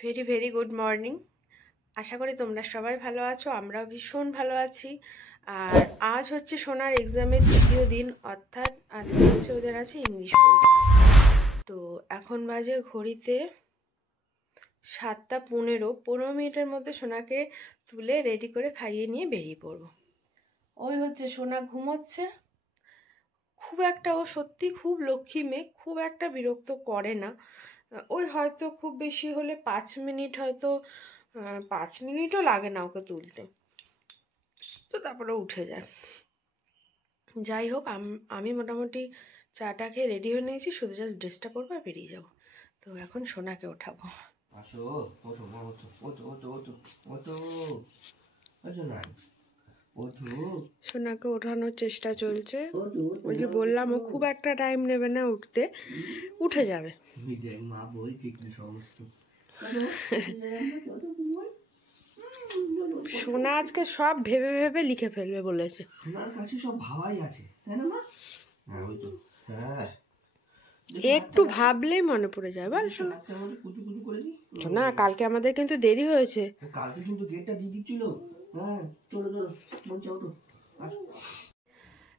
Very very good morning. আশা করি তোমরা সবাই ভালো আছো, আমরাও ভীষণ ভালো আছি। আর আজ হচ্ছে সোনার এক্সামের দ্বিতীয় দিন, অর্থাৎ আজকে হচ্ছে ওদের আছে ইংলিশ বই। তো এখন বাজে ঘড়িতে 7:15। 15 মিনিটের মধ্যে সোনাকে তুলে রেডি করে খাইয়ে নিয়ে বেরিয়ে পড়বো। ওই হচ্ছে সোনা ঘুমোচ্ছে। খুব একটা, ও সত্যি খুব লক্ষ্মী মেয়ে, খুব একটা বিরক্ত করে না। ওই হয়তো খুব বেশি হলে 5 মিনিট, হয়তো 5 মিনিটও লাগে না ওকে তুলতে, তো তারপরে উঠে যায়। যাই হোক, আমি মোটামুটি চাটা খেয়ে রেডি হয়ে নিয়েছি, শুধু জাস্ট ড্রেসটা পরবো আর বেরিয়ে যাবো। তো এখন সোনাকে ওঠাবো। আসো, ওঠো ওঠো ওঠো ওঠো ওঠো ওঠো আসো না, ওঠো। সোনাকে ওঠানোর চেষ্টা চলছে। ওই যে বললাম, ও খুব একটা টাইম নেবে না উঠতে, উঠে যাবে। মা বলছি কি সমস্ত সোনা আজকে সব ভেবে ভেবে লিখে ফেলবে বলেছে। সোনার কাছে সব ভাবাই আছে, তাই না মা? হ্যাঁ, ওই তো। হ্যাঁ, একটু ভাবলেই মনে পড়ে যায় বল সোনা। কুচু কুচু করে দিই। সোনা, কালকে আমাদের কিন্তু দেরি হয়েছে। কালকে কিন্তু গেটটা দিয়ে দিচ্ছিল। হ্যাঁ, চলো চলো, বলছি ওঠো।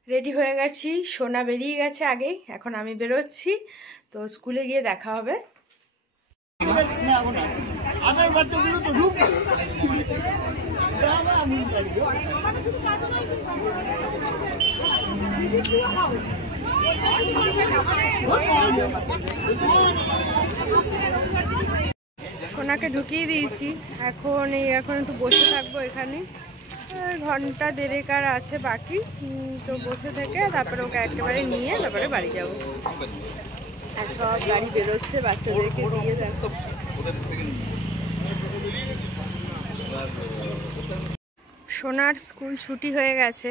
রেডি হয়ে গেছি, সোনা বেরিয়ে গেছে আগেই, এখন আমি বেরোচ্ছি। তো স্কুলে গিয়ে দেখা হবে। সোনাকে ঢুকিয়ে দিয়েছি, এখন একটু বসে থাকবো এখানে। ঘন্টা দেড়েক আর আছে বাকি, তো বসে থেকে তারপরে ওকে একেবারে নিয়ে তারপরে বাড়ি যাবো। আর সব গাড়ি বেরোচ্ছে বাচ্চাদেরকে দিয়ে। দেখো, সোনার স্কুল ছুটি হয়ে গেছে,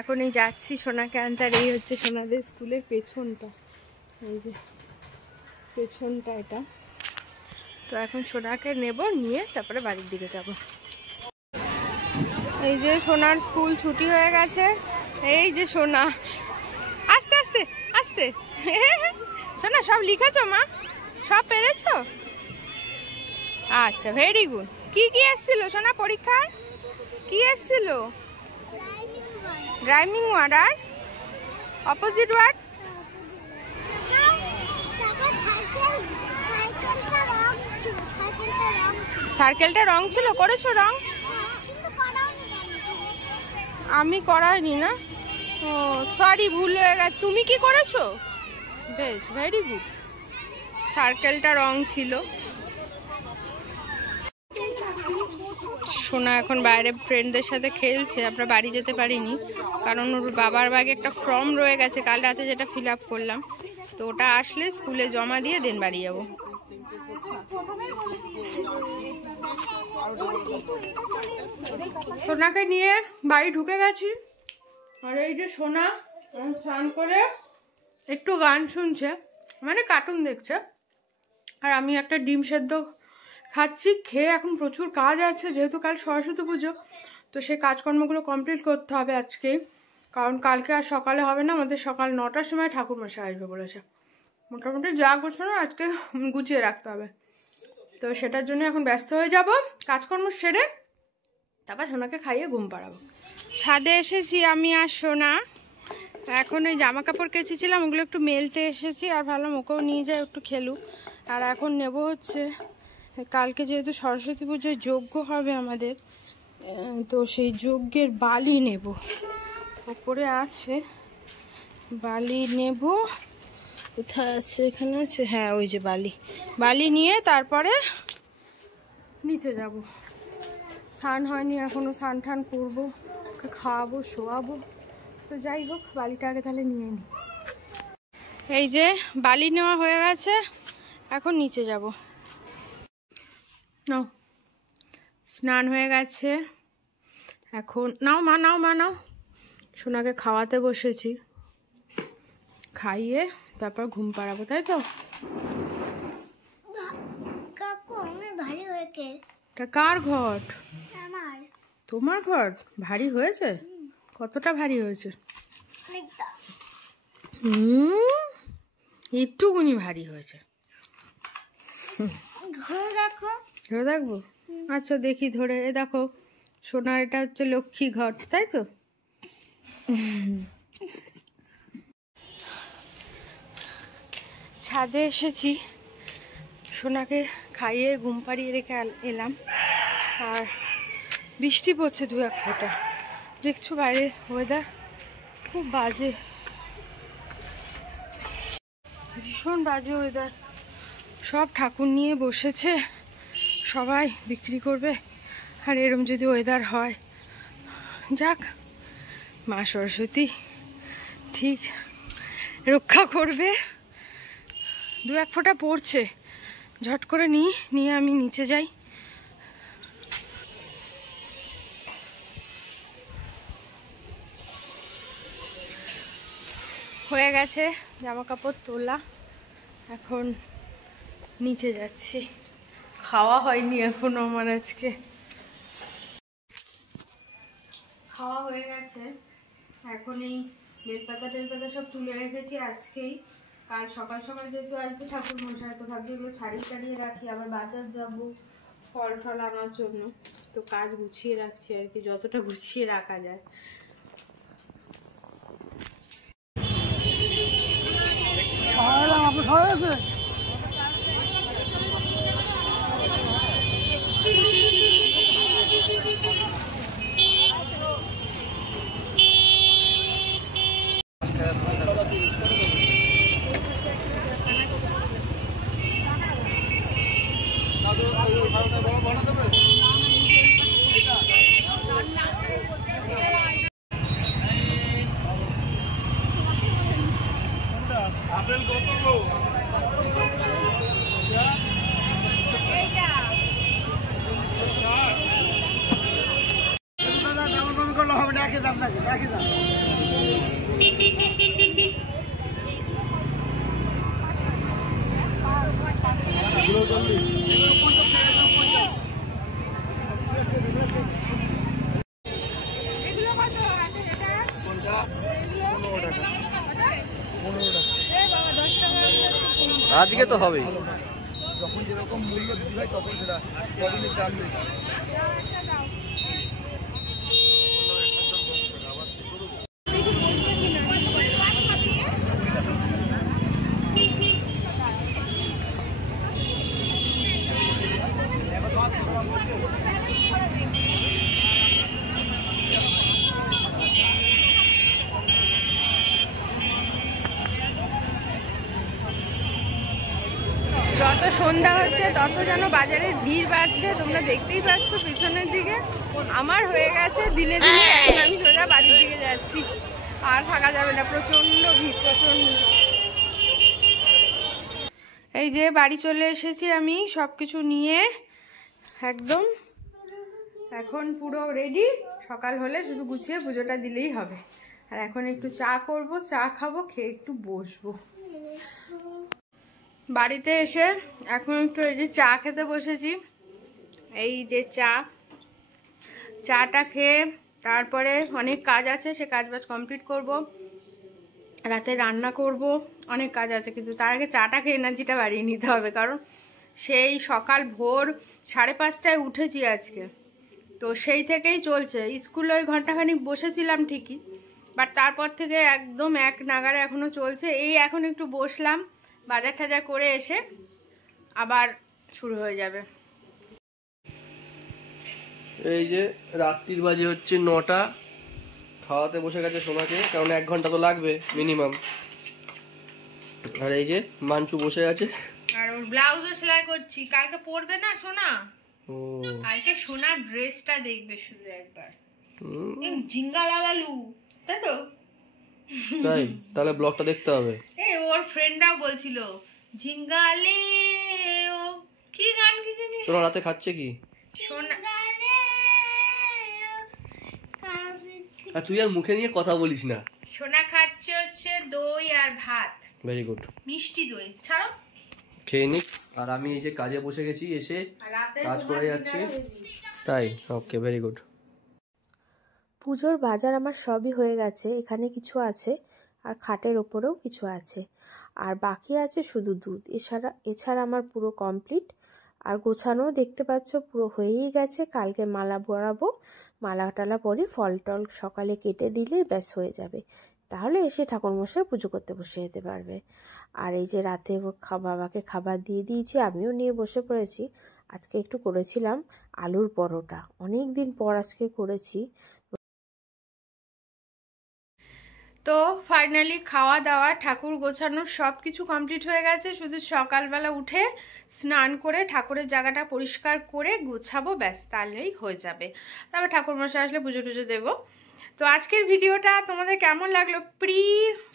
এখনই যাচ্ছি সোনাকে আনতে। আর এই হচ্ছে সোনাদের স্কুলের পেছনটা, এই যে পেছনটা এটা। তো এখন সোনাকে নেব, নিয়ে তারপরে বাড়ির দিকে যাব। এই যে সোনার স্কুল ছুটি হয়ে গেছে, এই যে সোনা। আস্তে আস্তে আস্তে। সোনা, সব লিখেছো মা? সব পেরেছো? আচ্ছা, ভেরি গুড। কি কি এসছিল সোনা পরীক্ষায়? কি এসছিল? রাইমিং ওয়ার্ড আর অপোজিট ওয়ার্ড। সার্কেলটা রং ছিল, করেছো রং? আমি করাইনি না, ও সরি, ভুল হয়ে গেছে। তুমি কি করেছো? বেশ, ভেরি গুড। সার্কেলটা রং ছিল। সোনা এখন বাইরে ফ্রেন্ডদের সাথে খেলছে, আমরা বাড়ি যেতে পারিনি কারণ ওর বাবার ব্যাগে একটা ফর্ম রয়ে গেছে কাল রাতে, যেটা ফিল আপ করলাম। তো ওটা আসলে স্কুলে জমা দিয়ে দেন বাড়ি যাবো। সোনাকে নিয়ে বাড়ি ঢুকে গেছি। আর এই যে সোনা স্নান করে একটু গান শুনছে, মানে কার্টুন দেখছে। আর আমি একটা ডিম সেদ্ধ খাচ্ছি। খেয়ে এখন প্রচুর কাজ আছে, যেহেতু কাল সরস্বতী পুজো, তো সেই কাজকর্মগুলো কমপ্লিট করতে হবে আজকে, কারণ কালকে আর সকালে হবে না, আমাদের সকাল 9টার সময় ঠাকুরমশাই আসবে বলেছে। মোটামুটি যা গোছানো আজকে গুছিয়ে রাখতে হবে, তো সেটার জন্য এখন ব্যস্ত হয়ে যাব। কাজকর্ম সেরে তারপর সোনাকে খাইয়ে ঘুম পাড়াবো। ছাদে এসেছি আমি আর সোনা, এখন ওই জামা কাপড় কেচেছিলাম, ওগুলো একটু মেলতে এসেছি, আর ভাবলাম ওকেও নিয়ে যাই একটু খেলুক। আর এখন নেব হচ্ছে, কালকে যেহেতু সরস্বতী পুজোয় যজ্ঞ হবে আমাদের, তো সেই যজ্ঞের বালি নেব। ওপরে আছে বালি নেব, কোথায় আছে? এখানে আছে, হ্যাঁ ওই যে বালি নিয়ে তারপরে নিচে যাব। স্নান হয়নি এখনো, স্নান টান করবো, ওকে খাওয়াবো, শোয়াবো। তো যাই হোক, বালিটা আগে তাহলে নিয়ে নিই। এই যে বালি নেওয়া হয়ে গেছে, এখন নিচে যাব। নাও, স্নান হয়ে গেছে, এখন নাও মা, নাও মা, নাও। সোনাকে খাওয়াতে বসেছি, খাইয়ে তারপর ঘুম পাড়াবো, তাই তো? এটা কার ঘর? তোমার ঘর? ভারী হয়েছে? কতটা ভারী হয়েছে? একটুকুনি ভারী হয়েছে। ধরে থাকবো? আচ্ছা দেখি ধরে। এ দেখো সোনার এটা হচ্ছে লক্ষ্মী ঘট, তাই তো? ছাদে এসেছি, সোনাকে খাইয়ে ঘুম পাড়িয়ে রেখে এলাম। আর বৃষ্টি পড়ছে 2-1 ফোঁটা। দেখছো বাইরের ওয়েদার খুব বাজে, ভীষণ বাজে ওয়েদার। সব ঠাকুর নিয়ে বসেছে, সবাই বিক্রি করবে। আর এরম যদি ওয়েদার হয়, যাক মা সরস্বতী ঠিক রক্ষা করবে। 2-1 ফোঁটা পড়ছে, ঝট করে নিয়ে আমি নিচে যাই। হয়ে গেছে জামা কাপড় তোলা, এখন নিচে যাচ্ছি। খাওয়া হয়নি এখনো আমার, আজকে খাওয়া হয়ে গেছে। এখন এই বেলপাতা টেলপাতা সব তুলে রেখেছি আজকেই। কাল সকাল সকাল যেহেতু আসবে ঠাকুর মশাই, তো ভাবছি এগুলো ছাড়িয়ে রাখি, আবার বাজার যাব ফল টল আনার জন্য। তো কাজ গুছিয়ে রাখছি আর কি, যতটা গুছিয়ে রাখা যায়। আজকে তো হবেই, যখন যেরকম মূল্য দিতে হয় তখন সেটা ততদিনের দাম বেশি। যত সন্ধ্যা হচ্ছে তত যেন বাজারে ভিড় বাড়ছে, তোমরা দেখতেই পাচ্ছ পিছনের দিকে। আমার হয়ে গেছে দিনে দিনে, এখন আমি সোজা বাড়ির দিকে যাচ্ছি, আর থাকা যাবে না, প্রচন্ড ভিড় প্রচন্ড। এই যে বাড়ি চলে এসেছি আমি, সব কিছু নিয়ে একদম এখন পুরো রেডি। সকাল হলে শুধু গুছিয়ে পুজোটা দিলেই হবে। আর এখন একটু চা করব, চা খাবো, খেয়ে একটু বসবো। বাড়িতে এসে এখন একটু এই যে চা খেতে বসেছি। এই যে চাটা খেয়ে তারপরে অনেক কাজ আছে, সে কাজ বাজ কমপ্লিট করব, রাতে রান্না করব, অনেক কাজ আছে। কিন্তু তার আগে চাটা খেয়ে এনার্জিটা বাড়িয়ে নিতে হবে, কারণ সেই সকাল ভোর 5:30টায় উঠেছি আজকে। তো সেই থেকেই চলছে। স্কুলে ওই ঘন্টাখানিক বসেছিলাম ঠিকই, বাট তারপর থেকে একদম এক নাগারে এখনো চলছে। এই এখন একটু বসলাম, বাজার টাজার করে এসে আবার শুরু হয়ে যাবে। এই যে রাত্রির বাজে হচ্ছে 9টা, খাওয়াতে বসে গেছে সোনাকে, কারণ 1 ঘন্টা তো লাগবে মিনিমাম। আর এই যে মাঞ্চু বসে আছে, আর ওর ব্লাউজও সেলাই করছি, কালকে পরবে না সোনা। ও কালকে সোনার ড্রেসটা দেখবে শুধু একবার, জিঙ্গালালালু, তাই তো? তাই তাহলে ব্লগটা দেখতে হবে। এই ওর ফ্রেন্ডরাও বলছিল জিঙ্গালে, ও কি গান কি জানি। সোনা রাতে খাচ্ছে কি? সোনা আর তুই আর মুখে নিয়ে কথা বলিস না। সোনা খাচ্ছে হচ্ছে দই আর ভাত। ভেরি গুড, মিষ্টি দই ছাড়ো, খেয়ে নিক। আর আমি এই যে কাজে বসে গেছি, এসে কাজ করে যাচ্ছি। তাই ওকে, ভেরি গুড। পুজোর বাজার আমার সবই হয়ে গেছে, এখানে কিছু আছে আর খাটের ওপরেও কিছু আছে, আর বাকি আছে শুধু দুধ। এছাড়া আমার পুরো কমপ্লিট। আর গোছানো দেখতে পাচ্ছ পুরো হয়েই গেছে। কালকে মালা পরাবো, মালা টালা পরে ফল টল সকালে কেটে দিলেই ব্যাস হয়ে যাবে। তাহলে এসে ঠাকুরমশাই পুজো করতে বসে যেতে পারবে। আর এই যে রাতে বাবাকে খাবার দিয়ে দিয়েছি, আমিও নিয়ে বসে পড়েছি। আজকে একটু করেছিলাম আলুর পরোটা, অনেক দিন পর আজকে করেছি। তো ফাইনালি খাওয়া দাওয়া ঠাকুর গোছানোর সব কিছু কমপ্লিট হয়ে গেছে। শুধু সকালবেলা উঠে স্নান করে ঠাকুরের জায়গাটা পরিষ্কার করে গুছাবো, ব্যাস তাহলেই হয়ে যাবে। তারপর ঠাকুর মশাই আসলে পুজো টুজো দেবো। তো আজকের ভিডিওটা তোমাদের কেমন লাগলো? প্রি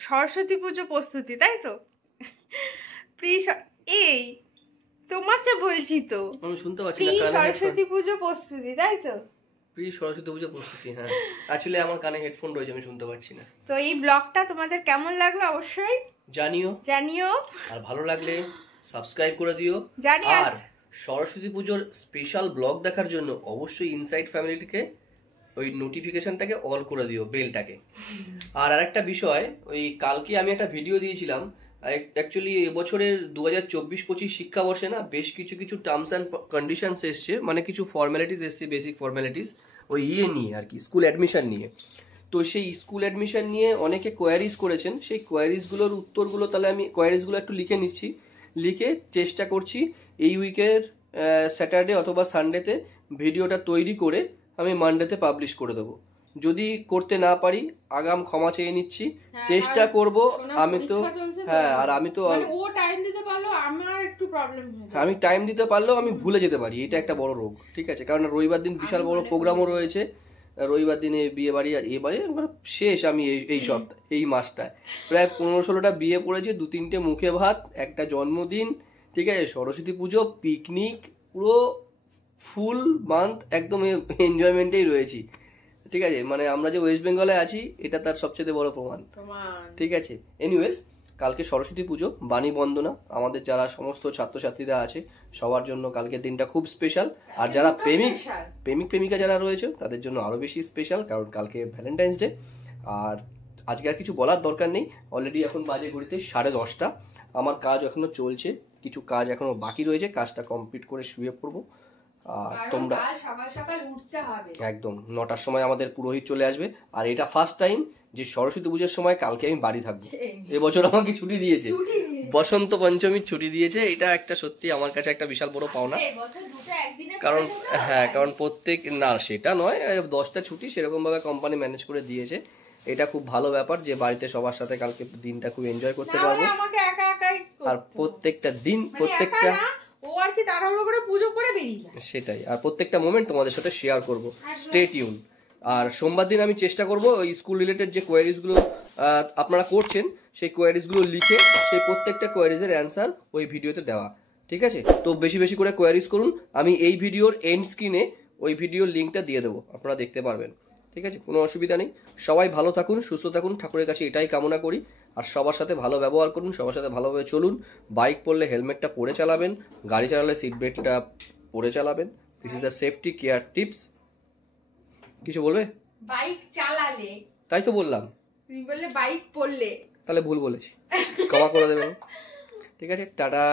সরস্বতী পুজো প্রস্তুতি, তাই তো? এই তোমাকে বলছি তো, আমি শুনতে পাচ্ছি প্রি না, কানে সরস্বতী পুজো প্রস্তুতি, তাই তো? প্রি সরস্বতী পুজো প্রস্তুতি, হ্যাঁ। অ্যাকচুয়ালি আমার কানে হেডফোন রয়েছে, আমি শুনতে পাচ্ছি না। তো এই ব্লগটা তোমাদের কেমন লাগলো অবশ্যই জানিও। আর ভালো লাগলে সাবস্ক্রাইব করে দিও। আর সরস্বতী পুজোর স্পেশাল ব্লগ দেখার জন্য অবশ্যই ইনসাইড ফ্যামিলিকে ওই নোটিফিকেশনটাকে অল করে দিও, বেলটাকে। আর আরেকটা বিষয়, ওই কালকে আমি একটা ভিডিও দিয়েছিলাম। অ্যাকচুয়ালি এবছরের 2024-25 শিক্ষাবর্ষে না বেশ কিছু টার্মস অ্যান্ড কন্ডিশনস এসছে, মানে কিছু ফর্মালিটিস এসছে, বেসিক ফর্মালিটিস ওই নিয়ে আর কি, স্কুল অ্যাডমিশন নিয়ে। তো সেই স্কুল অ্যাডমিশন নিয়ে অনেকে কোয়ারিজ করেছেন, সেই কোয়ারিজগুলোর উত্তরগুলো তাহলে আমি কোয়ারিজগুলো একটু লিখে নিচ্ছি, লিখে চেষ্টা করছি এই উইকের স্যাটারডে অথবা সানডেতে ভিডিওটা তৈরি করে আমি মানডেতে পাবলিশ করে দেবো। যদি করতে না পারি আগাম ক্ষমা চেয়ে নিচ্ছি, চেষ্টা করব। আমি তো হ্যাঁ, আর আমি তো ও টাইম দিতে পারলো, আমার একটু প্রবলেম হয়েছে। আমি টাইম দিতে পারলেও আমি ভুলে যেতে পারি, এটা একটা বড় রোগ, ঠিক আছে? কারণ রবিবার দিন বিশাল বড় প্রোগ্রামও রয়েছে, রবিবার দিনে বিয়ে বাড়ি। আর এবারে শেষ আমি এই সপ্তাহে, এই মাসটায় প্রায় 15-16টা বিয়ে পড়েছে, 2-3টে মুখে ভাত, একটা জন্মদিন, ঠিক আছে, সরস্বতী পুজো, পিকনিক, পুরো ফুল মান্থ একদম এনজয়মেন্টেই রয়েছি, ঠিক আছে? মানে আমরা যে ওয়েস্ট বেঙ্গলে আছি এটা তার সবচেয়ে বড় প্রমাণ, ঠিক আছে? এনিওয়েজ, কালকে সরস্বতী পুজো, বাণী বন্দনা, আমাদের যারা সমস্ত ছাত্রছাত্রীরা আছে সবার জন্য কালকের দিনটা খুব স্পেশাল। আর যারা প্রেমিকা যারা রয়েছে তাদের জন্য আরো বেশি স্পেশাল, কারণ কালকে ভ্যালেন্টাইন্স ডে। আর আজকে আর কিছু বলার দরকার নেই, অলরেডি এখন বাজে ঘড়িতে 10:30। আমার কাজ এখনো চলছে, কিছু কাজ এখনো বাকি রয়েছে, কাজটা কমপ্লিট করে শুয়ে পড়বো। আর তোমরা সকাল উঠতে হবে একদম 9টার সময় আমাদের পুরোহিত চলে আসবে। আর এটা ফার্স্ট টাইম যে সরস্বতী পুজোর সময় কালকে আমি বাড়ি থাকবো। এবছর আমাকে ছুটি দিয়েছে, বসন্ত পঞ্চমীর ছুটি দিয়েছে। এটা একটা সত্যি আমার কাছে একটা বিশাল বড় পাওনা, কারণ কারণ প্রত্যেক না সেটা নয়, 10টা ছুটি সেরকম ভাবে কোম্পানি ম্যানেজ করে দিয়েছে। এটা খুব ভালো ব্যাপার যে বাড়িতে সবার সাথে কালকে দিনটা খুব এনজয় করতে পারবো। আর প্রত্যেকটা দিন প্রত্যেকটা সেটাই, আর প্রত্যেকটা মোমেন্ট তোমাদের সাথে শেয়ার করব। Stay tune. আর সোমবার দিন আমি চেষ্টা করব ওই স্কুল রিলেটেড যে কোয়ারিজগুলো আপনারা করছেন সেই কোয়ারিজগুলো লিখে সেই প্রত্যেকটা কোয়ারিজের অ্যান্সার ওই ভিডিওতে দেওয়া, ঠিক আছে? তো বেশি বেশি করে কোয়ারিজ করুন, আমি এই ভিডিওর এন্ড স্ক্রিনে ওই ভিডিওর লিঙ্কটা দিয়ে দেবো, আপনারা দেখতে পারবেন, ঠিক আছে? কোনো অসুবিধা নেই। সবাই ভালো থাকুন, সুস্থ থাকুন, ঠাকুরের কাছে এটাই কামনা করি। আর সবার সাথে ভালো ব্যবহার করুন, সবার সাথে ভালোভাবে চলুন। বাইক পড়লে হেলমেটটা পরে চালাবেন, গাড়ি চালালে সিট বেল্টটা পরে চালাবেন। This is the safety care tips. কিছু বলবে? বাইক চালালে তাই তো বললাম, তুমি বললে বাইক পড়লে, তাহলে ভুল বলেছি, ক্ষমা করে দেবেন, ঠিক আছে? টাটা।